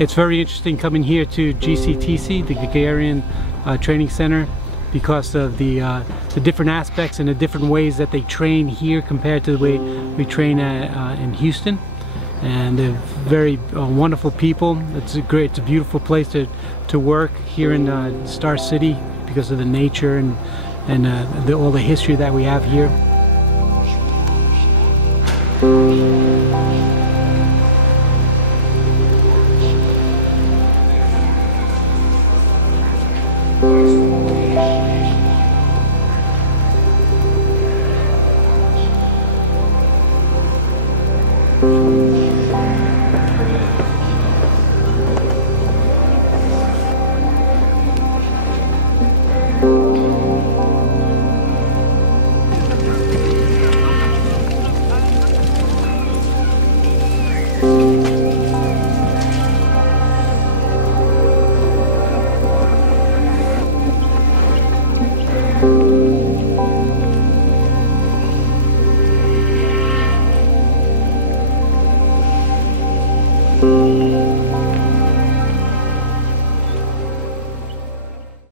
It's very interesting coming here to GCTC, the Gagarin Training Center, because of the different aspects and the different ways that they train here compared to the way we train in Houston. And they're very wonderful people. It's a beautiful place to work here in Star City because of the nature and all the history that we have here.